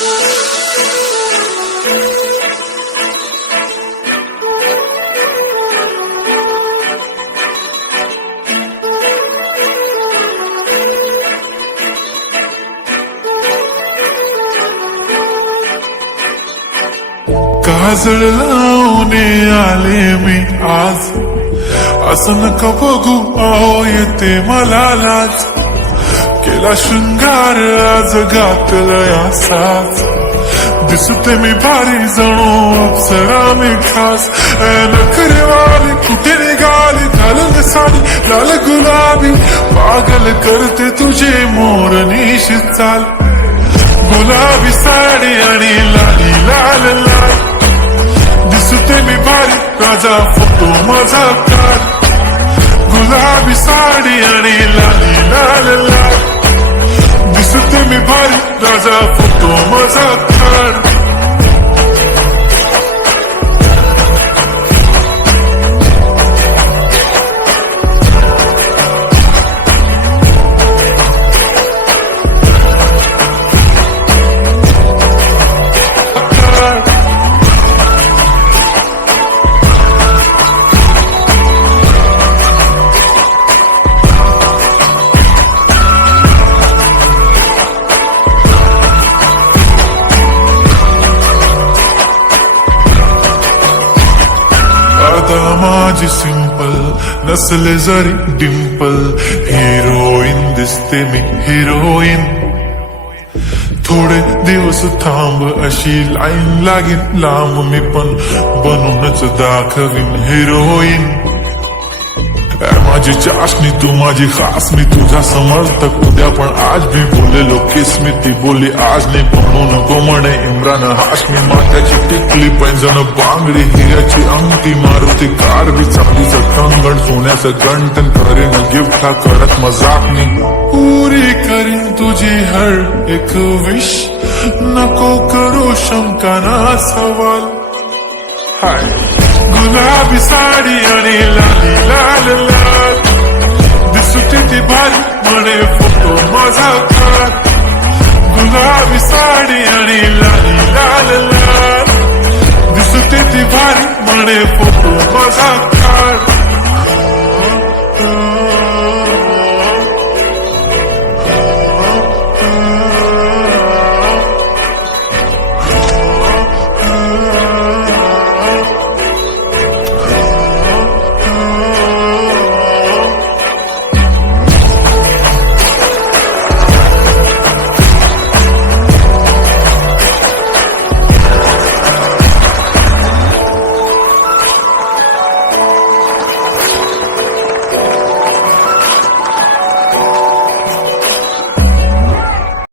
काजळ लावून आले मी आज, असं नका बघू आओ येते मला लाज. केला शृंगार आज घातलाय असाच, दिसते मी भारी जणू अप्सरा मी खास. नखरेवाली कुठे निघाली, घालून साडी लाल गुलाबी, पागल करते तुझे मोरनीशी चाल. गुलाबी साडी आणि लाली लाल लाल, दिसते मी भारी राजा फोटो माझा काढ. गुलाबी साडी आणि लाली लाल लाल, दिसते मी भारी राजा फोटो माझा काढ. माझी सिंपल नसले जरी डिंपल, हिरोईन दिसते मी हिरोईन. थोडे दिवस थांब अशी लाईन लागेल लांब, मी पण बनूनच दाखवीन हिरोईन. माझी चाशनी तू माझी खास, मी तुझा समर्थक उद्या पण आज भी बोलेलो किस मी. ती बोली आज नाही म्हणू नको म्हणे इम्रान हाशमी. माथ्याची टिकली पैंजण बांगडी, हिऱ्याची अंगठी, मारुती कार बी चांदीचं कंगण, सोन्याचं गंटन करीन गिफ्ट हा करत मजाक मी. पुरी करीन तुझी हर एक विश, नको करू शंका ना सवाल. हाय गुलाबी साडी आणि लाली लाल लाल, दिसते ती भारी म्हणे फोटो माझा काढ. गुलाबी साडी आणि लाली लाल लाल, दिसते ती भारी म्हणे फोटो माझा काढ.